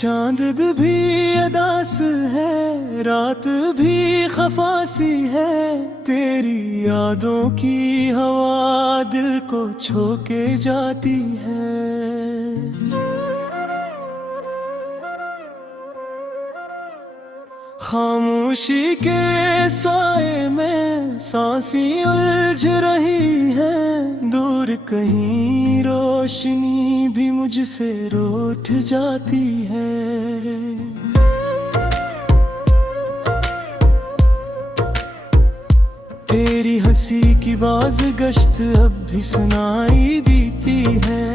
चांद भी अदास है, रात भी खफासी है, तेरी यादों की हवा दिल को छोके जाती है। खामोशी के साए में सांसें उलझ रही है, दूर कहीं रोशनी भी मुझसे रूठ जाती है। तेरी हंसी की बाज गश्त अब भी सुनाई देती है,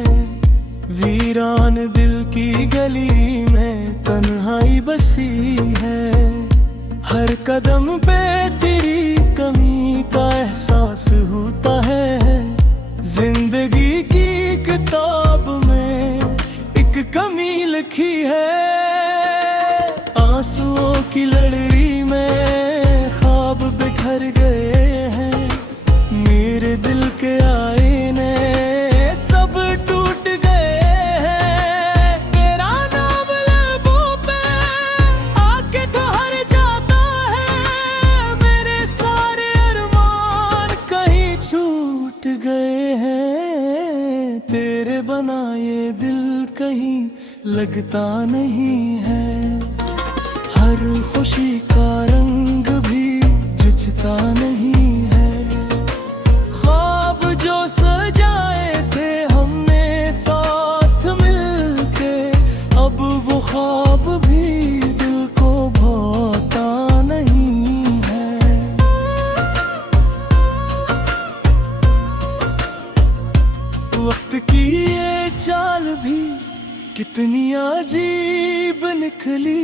वीरान दिल की गली में तन्हाई बसी है। हर कदम पे तेरी कमी का एहसास होता है, जिंदगी की किताब में एक कमी लिखी है। आंसुओं की लड़री में ख्वाब बिखर गए हैं, मेरे दिल के आईने सब टूट गए हैं। तेरा नाम लबों पे आके ठहर जाता है, मेरे सारे अरमान कहीं छूट गए हैं। तेरे बना ये दिल कहीं लगता नहीं है, हर खुशी का रंग भी जचता नहीं है। ख्वाब जो सजाए थे हमने साथ मिलके, अब वो ख्वाब भी दिल को भाता नहीं है। वक्त की ये चाल भी कितनी अजीब निकली,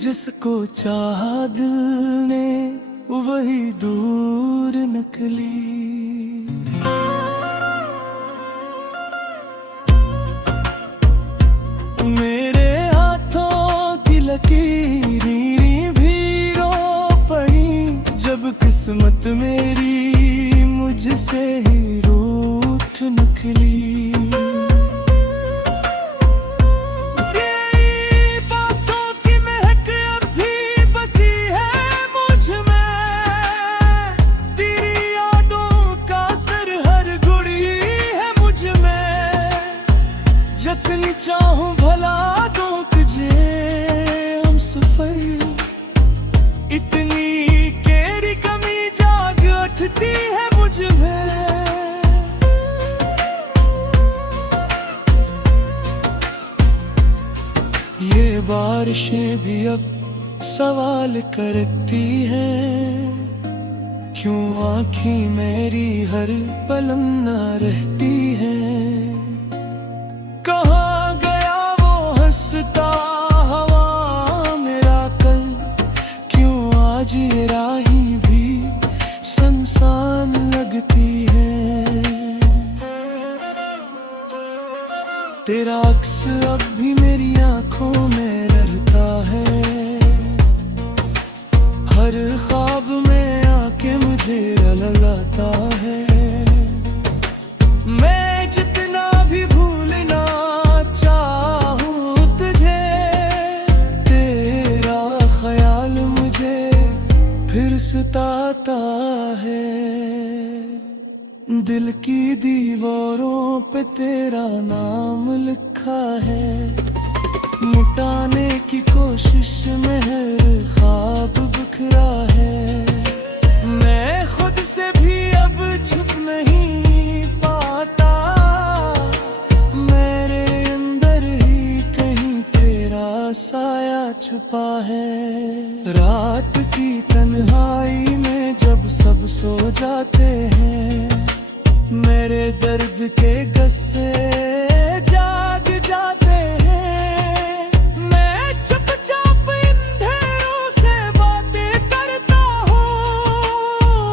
जिसको चाहा दिल ने वही दूर निकली। मेरे हाथों की लकीरें भी रो पड़ी, जब किस्मत मेरी मुझसे ही रूठ निकली। जितनी चाहूं भला दूं तुझे हम सफर, इतनी तेरी कमी जाग उठती है मुझ में। ये बारिशें भी अब सवाल करती हैं, क्यों आँखें मेरी हर पल न रहती हैं। कहाँ गया वो हंसता हवा मेरा कल, क्यों आज ये राही भी सुनसान लगती है। तेरा अक्स अब भी मेरी आंखों में रहता है, हर ख्वाब में आके मुझे रुलाता है। मैं जितना भी भूलना चाहूं तुझे, तेरा ख्याल मुझे फिर सताता है। दिल की दीवारों पे तेरा नाम लिखा है, मिटाने की कोशिश में हर ख्वाब बिखरा है। मैं खुद से भी अब छुप नहीं पाता, मेरे अंदर ही कहीं तेरा साया छुपा है। रात की तन्हाई में जब सब सो जाते हैं, मेरे दर्द के गस्से जाग जाते हैं। मैं चुपचाप इन अंधेरों से बातें करता हूँ,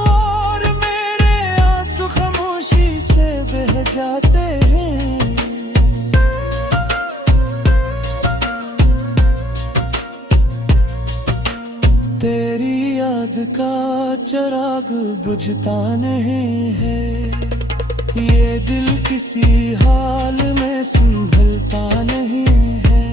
और मेरे आंसू खामोशी से बह जाते हैं। तेरी याद का चिराग बुझता नहीं है, ये दिल किसी हाल में संभलता नहीं है।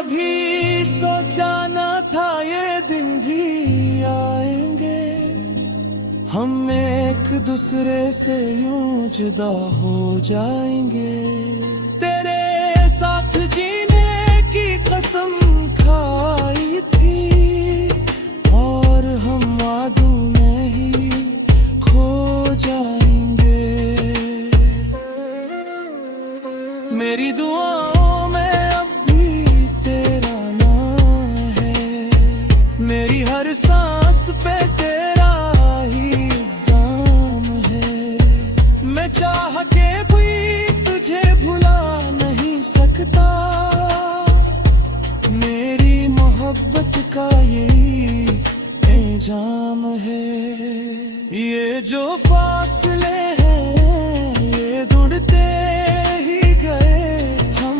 कभी सोचा न था ये दिन भी आएंगे, हम एक दूसरे से यूं जुदा हो जाएंगे। तेरे साथ जीने की कसम खाई थी और हम वादों में ही खो जाएंगे। मेरी दुआओं में अब भी तेरा नाम है, मेरी हर सांस पे तेरा ही इल्जाम है। मैं चाह के भी तुझे भुला नहीं सकता, मेरी मोहब्बत का यही इल्जाम है। ये जो फासले हैं ये ढूंढते ही गए, हम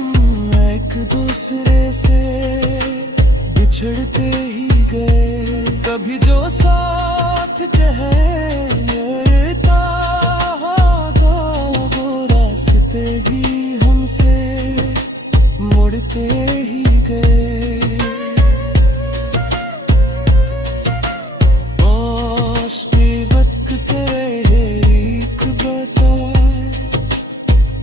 एक दूसरे से बिछड़ते ही गए। कभी जो साथ ये था वो रास्ते भी हमसे मुड़ते ही गए। ओश भी वक्त रीख बताए,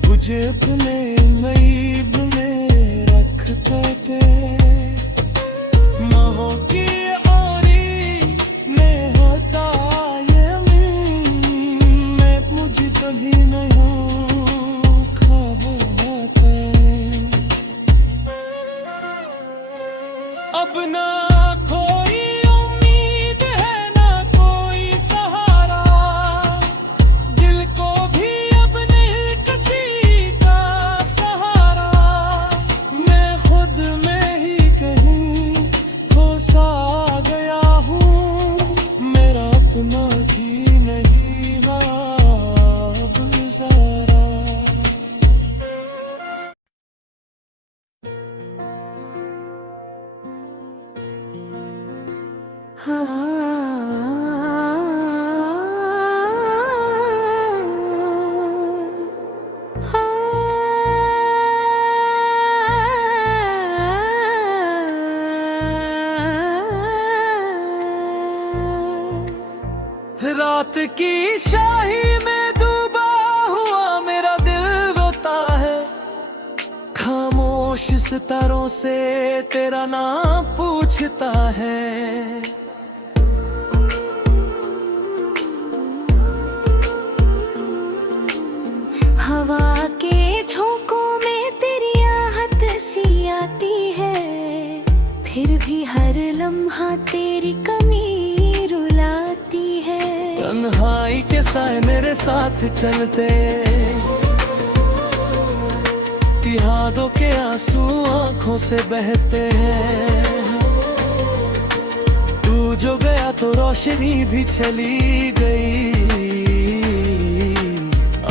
तुझे अपने नईब में रखता थे। महों की ओरी में होता ये मैं मुझे कभी नहीं खाता। अब ना कोई उम्मीद है ना कोई सहारा, दिल को भी अब नहीं किसी का सहारा। मैं खुद में ही कहीं खोसा गया हूँ, मेरा अपना भी नहीं अब ज़रा। रात की शाही में डूबा हुआ मेरा दिल रोता है, खामोश सितारों से तेरा नाम पूछता है। हवा के झोंकों में तेरी आहट सी आती है, फिर भी हर लम्हा तेरी कमी रुलाती है। तन्हाई के साए मेरे साथ चलते, यादों के आंसू आंखों से बहते हैं। तू जो गया तो रोशनी भी चली गई,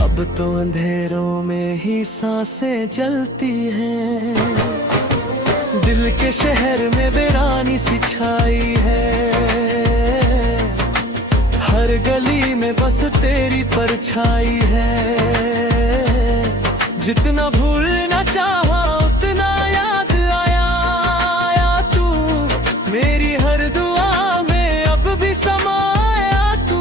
अब तो अंधेरों में ही सांसें जलती हैं। दिल के शहर में वीरानी सी छाई है, हर गली में बस तेरी परछाई है। जितना भूलना चाहा उतना याद आया तू, मेरी हर दुआ में अब भी समाया तू।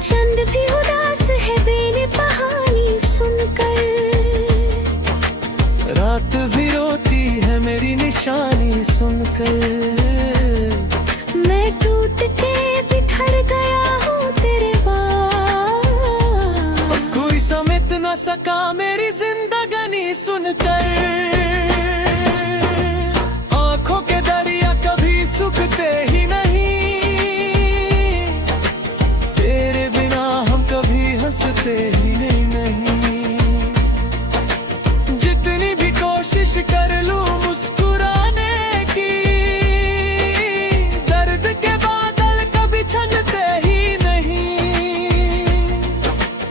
चंद भी उदास है बेने कहानी सुनकर, रात भी रोती है मेरी निशानी सुनकर। मैं टूट के बिखर गया हूँ तेरे बाद, अब कोई समेट न सका मेरी जिंदगानी सुनकर। आंखों के दरिया कभी सूखते ही नहीं, तेरे बिना हम कभी हंसते ही नहीं। जितनी भी कोशिश कर लूं मुस्कुराने की, दर्द के बादल कभी छनते ही नहीं।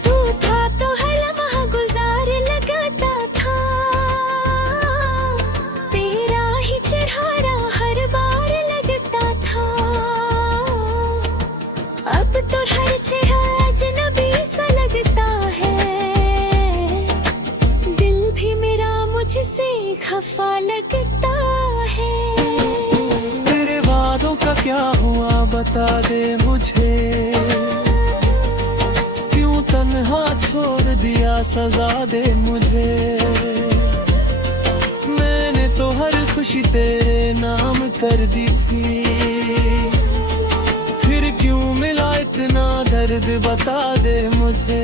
तू था तो हर लम्हा गुजार लगाता था, बता दे मुझे, क्यों तन्हा छोड़ दिया, सजा दे मुझे। मैंने तो हर खुशी तेरे नाम कर दी थी, फिर क्यों मिला इतना दर्द, बता दे मुझे।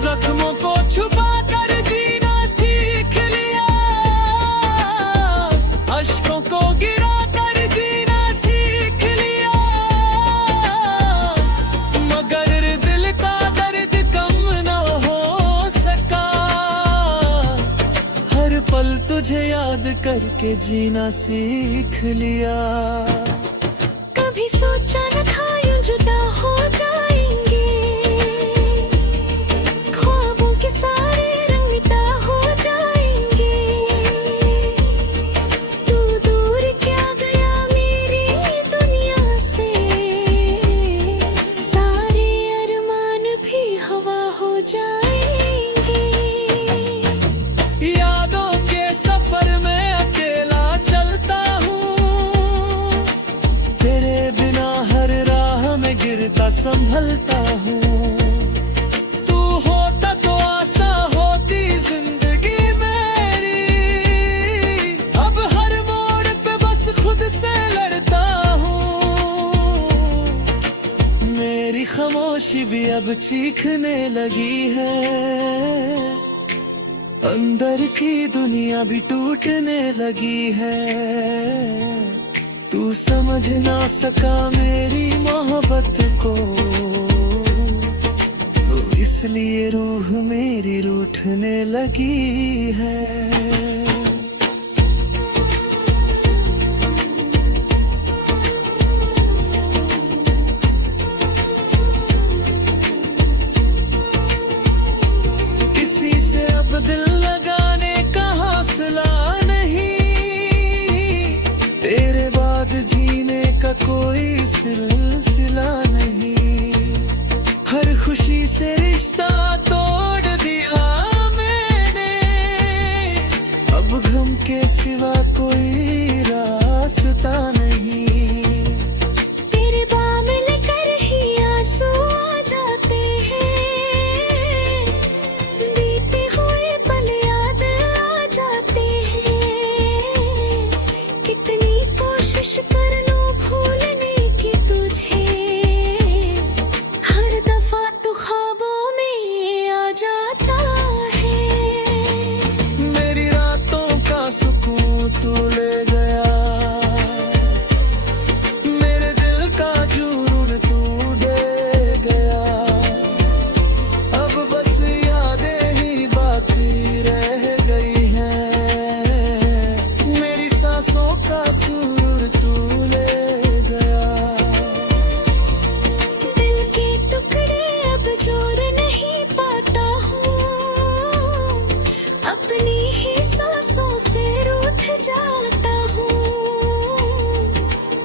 जख्मों को छुपा कर जीना सीख लिया, अश्कों को गिरा कर जीना सीख लिया, मगर दिल का दर्द कम न हो सका। हर पल तुझे याद करके जीना सीख लिया। कभी सोचा न था यूं जुदा हो जाएंगे, ख्वाबों के सारे रंग मिटा हो जाएंगे। तू दूर क्या गया मेरी दुनिया से, सारे अरमान भी हवा हो जाएंगे। यादों के सफर में अकेला चलता हूँ, तेरे बिना हर राह में गिरता संभलता हूँ। तू होता तो आसा होती जिंदगी मेरी, अब हर मोड़ पे बस खुद से लड़ता हूँ। मेरी खामोशी भी अब चीखने लगी है, अंदर की दुनिया भी टूटने लगी है। तू समझ ना सका मेरी मोहब्बत को, इसलिए रूह मेरी रूठने लगी है। किसी से अब दिल लगाने का हौसला नहीं, तेरे बाद जीने का कोई सिलसिला नहीं। हर खुशी से रिश्ता तोड़ दिया मैंने, अब गम के सिवा कोई रास्ता नहीं। तेरे बाम लेकर ही आंसू आ जाते हैं, बीते हुए पल याद आ जाते हैं। कितनी कोशिश कर लूं भूलने की तुझे, हर दफा तू ख्वाबों में आ जाता है। मेरी रातों का सुकून तू ले गया, मेरे दिल का जुनून तू दे गया। अब बस यादें ही बाकी रह गई हैं, मेरी सांसों का सुरूर तू ले गया। दिल के टुकड़े अब जोड़ नहीं पाता हूँ, अपनी ही सांसों से रूठ जाता हूँ।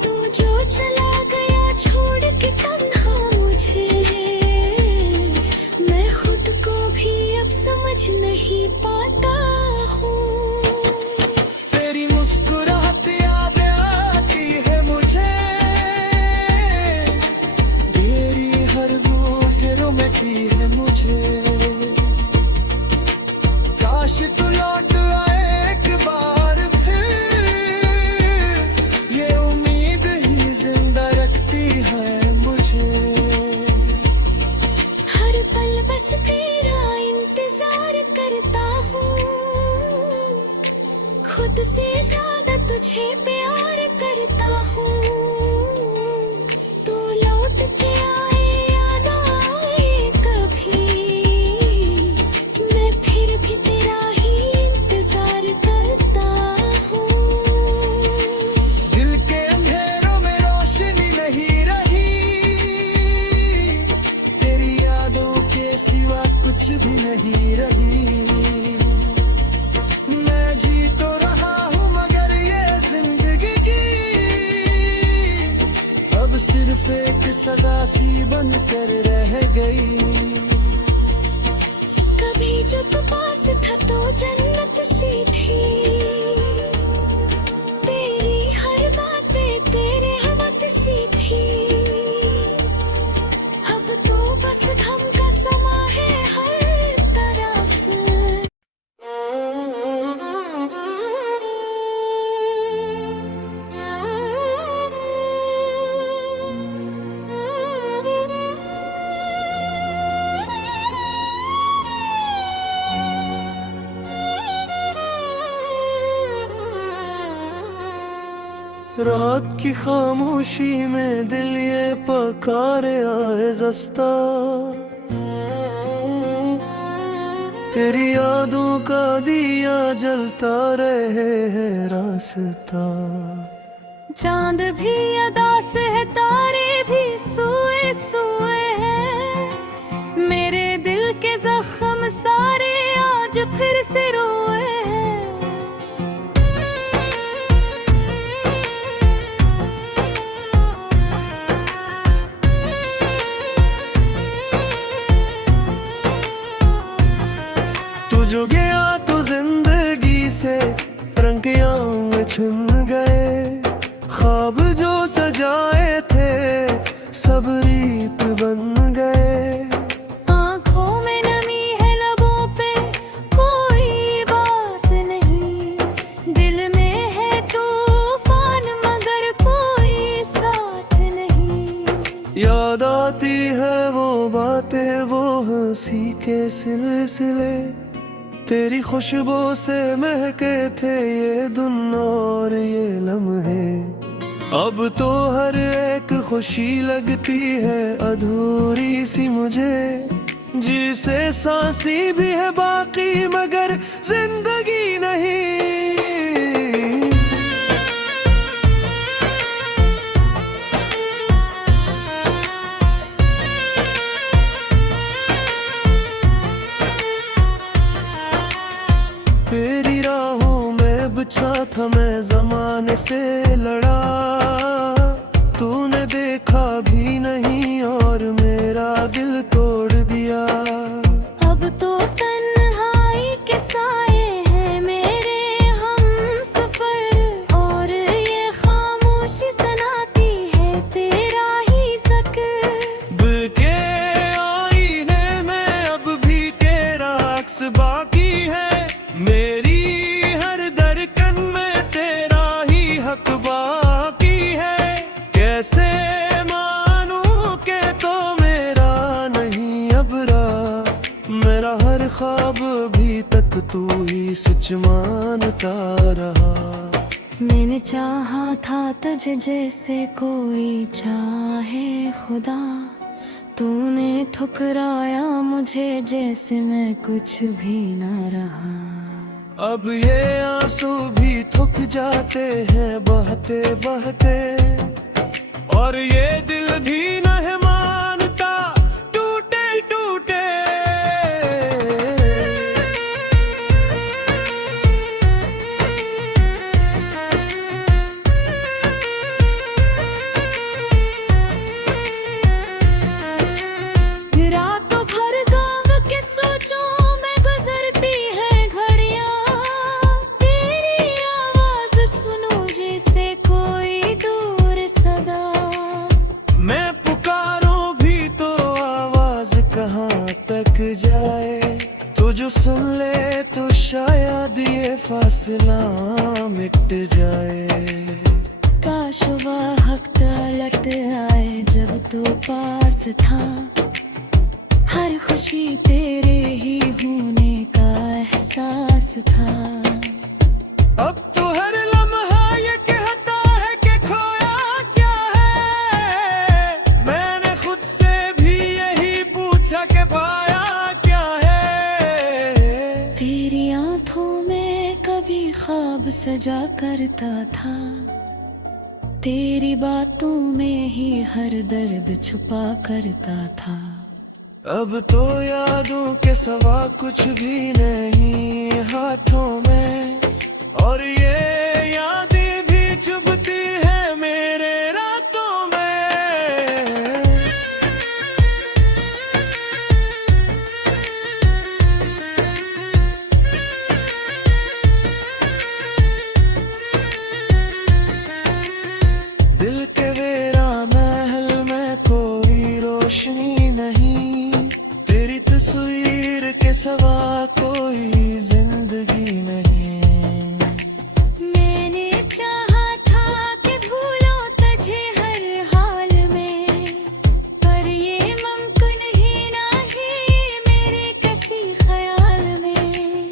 तू जो चला गया छोड़ के तन्हा मुझे, मैं खुद को भी अब समझ नहीं पाता हूँ। तेरी मुस्कुराहट याद आती है मुझे, तेरी हर बूंद रोमेटी है मुझे। काश तू लौट आए एक बार फिर, ये उम्मीद ही जिंदा रखती है मुझे। हर पल बस तेरा इंतजार करता हूँ, खुद से ज्यादा तुझे प्यार करता हूँ। तू लौट के आए या ना आए कभी, मैं फिर भी तेरा ही इंतजार करता हूँ। दिल के अंधेरों में रोशनी नहीं रही, तेरी यादों के सिवा कुछ भी नहीं रही। मैं जी तो रहा हूँ मगर ये जिंदगी की, अब सिर्फ एक सजा सी बनकर रह गई। कभी जो तू पास था तो जन्नत सी थी, तेरी हर बातें तेरे हवत सी थी। रात की खामोशी में दिल ये पकारे आए जस्ता, तेरी यादों का दिया जलता रहे है रास्ता। चांद भी अदा से है, तारे भी सोए सोए हैं, मेरे दिल के जख्म सारे आज फिर से रोए हैं। तू जो गया तो जिंदगी से रंगियां में छिन गए, ख्वाब जो सजाए थे सब रीत बन गए। आँखों में नमी है, लबों पे कोई बात नहीं, दिल में है तूफान मगर कोई साथ नहीं। याद आती है वो बातें, वो हंसी के सिलसिले, तेरी खुशबू से महके थे ये दिन और ये लम्हे। अब तो हर एक खुशी लगती है अधूरी सी मुझे, जिसे सांसी भी है बाकी मगर जिंदगी नहीं। तेरी राहों में बिछा था मैं जमाने से लड़ा, तूने देखा भी नहीं और मेरा दिल तोड़ दिया। अब तो तन्हाई के साए हैं मेरे हम सफर, और ये खामोशी सुनाती है तेरा ही जिक्र। दिल के आईने में अब भी तेरा अक्स बाकी है, मेरी हर धड़कन में तेरा ही हक बाकी है। कैसे मानूं के तो मेरा नहीं अब रहा, मेरा हर ख्वाब भी तक तू ही सच मानता रहा। मैंने चाहा था तुझे जैसे कोई चाहे खुदा, तूने ठुकराया मुझे जैसे मैं कुछ भी ना रहा। अब ये आंसू भी थक जाते हैं बहते बहते, और ये दिल भी नहीं मानता टूटे टूटे। रातों भर गाँव के सोचों में गुजरती है घड़ियाँ, तेरी आवाज सुनूं जैसे कोई दूर सदा। मैं पुकारूं भी तो आवाज कहाँ तक जाए, तू जो सुन ले तो शायद ये फासला मिट जाए। काश वक्त लट आए जब तू पास था, हर खुशी तेरे ही होने का एहसास था। अब तो हर लम्हा ये कहता है कि खोया क्या है, मैंने खुद से भी यही पूछा कि पाया क्या है। तेरी आंखों में कभी ख्वाब सजा करता था, तेरी बातों में ही हर दर्द छुपा करता था। अब तो यादों के सिवा कुछ भी नहीं हाथों में, और ये यादें भी चुभती है मेरे रातों में। दिल के वेरा महल में कोई रोशनी नहीं, तेरी तस्वीर के सिवा कोई जिंदगी नहीं। मैंने चाहा था कि भूलो तुझे हर हाल में, पर ये मुमकिन ही नहीं मेरे किसी ख्याल में।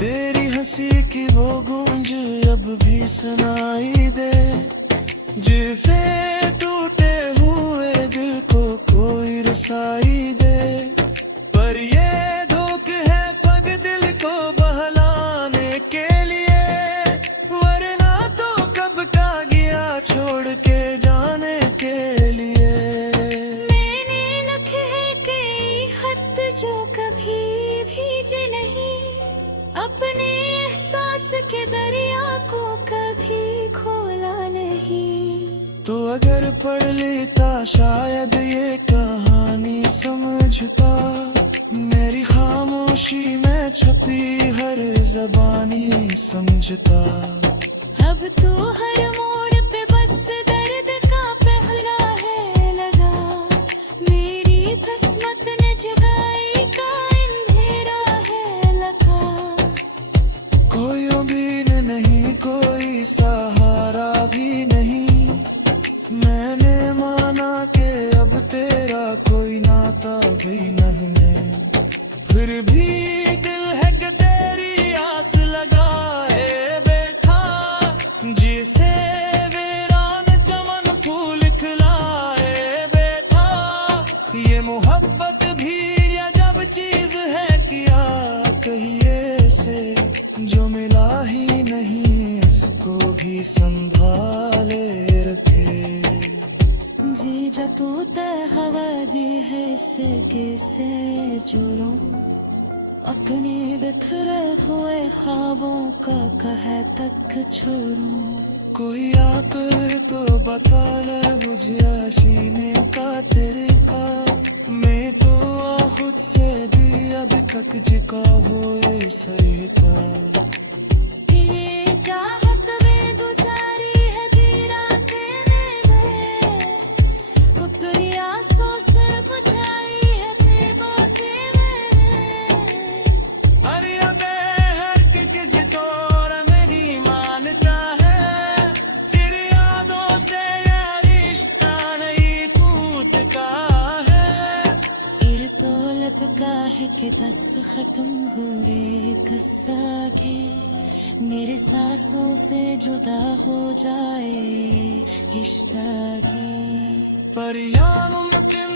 तेरी हंसी की वो गूंज अब भी सुनाई दे, जिसे टूटे हुए दिल को कोई रसाई दे, पर ये धोख है फग दिल को बहलाने के लिए, वरना तो कब का गया छोड़ के जाने के लिए। मैंने लिखे है कई खत जो कभी भीजे नहीं, अपने एहसास के दरिया को कभी खोला नहीं। तो अगर पढ़ लेता शायद ये कहानी समझता, मेरी खामोशी में छपी हर ज़बानी समझता। अब तो हर मोड़ पे बस दर्द का पहरा है लगा, मेरी किस्मत ने जुदाई का अंधेरा है लगा। कोई उम्मीद नहीं, कोई सहारा भी नहीं, मैंने माना कि अब तेरा कोई नाता भी नहीं है। फिर भी दिल है कि तेरी आस लगाए बैठा, जिसे वीरान चमन फूल खिलाए बैठा। ये मोहब्बत भी अजब चीज है, क्या कहिए से जो मिला ही नहीं, इसको भी संभाले रखे। जी जा तू तय हवा दी है इससे कैसे जुड़ूं, अपने बिखरे हुए ख्वाबों का कहे तक छोड़ूं। कोई आकर तो बता ले मुझे आशीने का तेरे का, मैं तो खुद से भी अब तक झुका हुए सर का। ये चाहत में गुजारी है दी रातें में, उतरी आंसू सर बुझाई है बेबाकी में। अरे अबे हर किसी तोर मेरी मानता है, तेरी यादों से ये रिश्ता नहीं टूटता है। इर तो लपका है कि बस खत्म हुए किस्सा के, मेरे सांसों से जुदा हो जाए इश्ताकी। पर यार मुमकिन